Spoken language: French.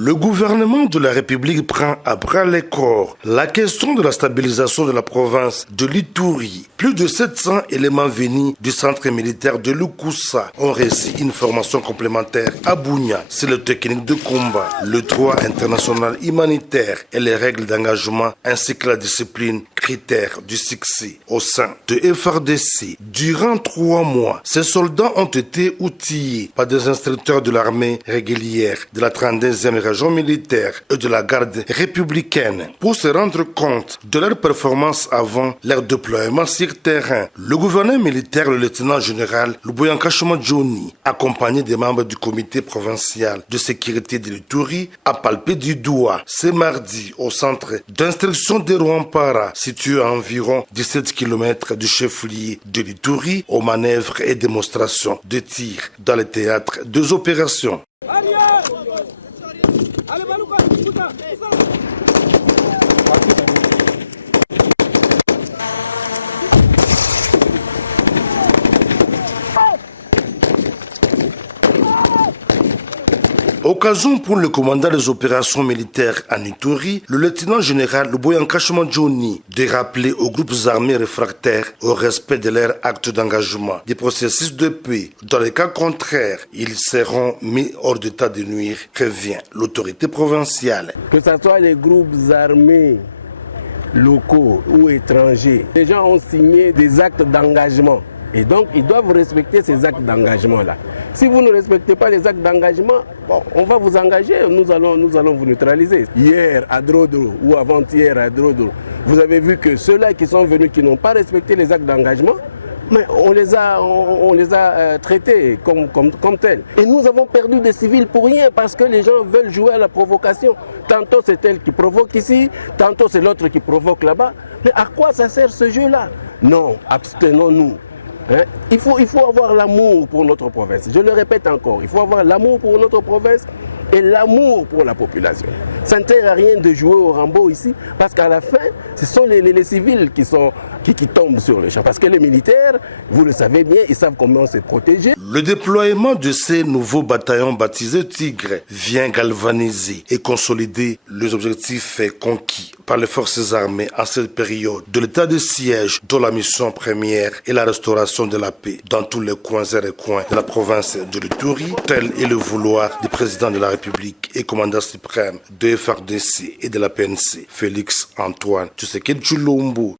Le gouvernement de la République prend à bras le corps la question de la stabilisation de la province de l'Ituri. Plus de 700 éléments venus du centre militaire de Lukusa ont reçu une formation complémentaire à Bunia sur les techniques de combat, le droit international humanitaire et les règles d'engagement ainsi que la discipline critères du succès au sein de FARDC. Durant 3 mois, ces soldats ont été outillés par des instructeurs de l'armée régulière de la 32e région militaire et de la garde républicaine pour se rendre compte de leur performance avant leur déploiement sur terrain. Le gouverneur militaire, le lieutenant général Luboyanka Johnny, accompagné des membres du comité provincial de sécurité de l'Ituri, a palpé du doigt ce mardi au centre d'instruction de Rwampara, situé à environ 17 km du chef-lieu de l'Ituri, aux manœuvres et démonstrations de tir dans le théâtre des opérations. Occasion pour le commandant des opérations militaires en Ituri, le lieutenant général Luboyanka Johnny, de rappeler aux groupes armés réfractaires au respect de leurs actes d'engagement des processus de paix. Dans les cas contraires, ils seront mis hors d'état de nuire, prévient l'autorité provinciale. Que ce soit les groupes armés locaux ou étrangers, les gens ont signé des actes d'engagement. Et donc, ils doivent respecter ces actes d'engagement-là. Si vous ne respectez pas les actes d'engagement, bon, on va vous engager, nous allons vous neutraliser. Hier à Drodro ou avant-hier à Drodro, vous avez vu que ceux-là qui sont venus, qui n'ont pas respecté les actes d'engagement, mais on les a traités comme tels. Et nous avons perdu des civils pour rien parce que les gens veulent jouer à la provocation. Tantôt c'est elle qui provoque ici, tantôt c'est l'autre qui provoque là-bas. Mais à quoi ça sert ce jeu-là? Non, abstenons-nous. Il faut avoir l'amour pour notre province. Je le répète encore, il faut avoir l'amour pour notre province et l'amour pour la population. Ça ne sert à rien de jouer au Rambo ici, parce qu'à la fin, ce sont les civils qui tombent sur le champ. Parce que les militaires, vous le savez bien, ils savent comment se protéger. Le déploiement de ces nouveaux bataillons baptisés Tigre vient galvaniser et consolider les objectifs conquis par les forces armées en cette période de l'état de siège, dont la mission première est la restauration de la paix dans tous les coins et recoins de la province de l'Ituri, tel est le vouloir du président de la République et commandant suprême de FARDC et de la PNC, Félix Antoine Tshisekedi Tshilombo.